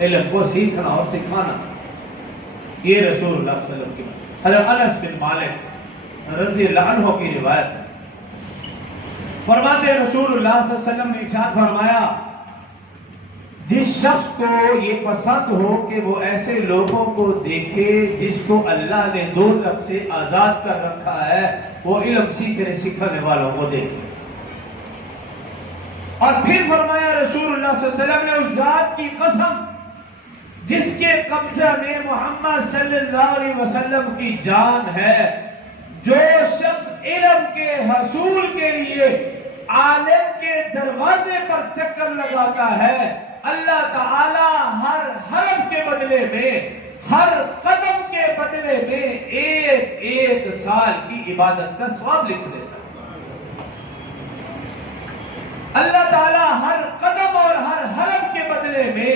علم کو سیکھنا اور سکھانا. یہ رسول اللہ صلی اللہ علیہ وسلم کی بات. حضرت انس بن مالک رضی اللہ عنہ کی روایت ہے. فرماتے رسول اللہ صلی اللہ علیہ وسلم نے ارشاد فرمایا جس شخص کو یہ پسند ہو کہ وہ ایسے لوگوں کو دیکھے جس کو اللہ نے دوزخ سے آزاد کر رکھا ہے وہ علم سیکھنے سکھانے والوں کو دیکھے. اور پھر فرمایا رسول اللہ صلی اللہ علیہ وسلم نے اس ذات کی قسم جس کے قبضہ میں محمد صلی اللہ علیہ وسلم کی جان ہے جو شخص علم کے حصول کے لیے عالم کے دروازے پر چکر لگاتا ہے اللہ تعالی ہر حرف کے بدلے میں ہر قدم کے بدلے میں ایک سال کی عبادت کا ثواب لکھ دیتا ہے. اللہ تعالی ہر قدم اور ہر حرف کے بدلے میں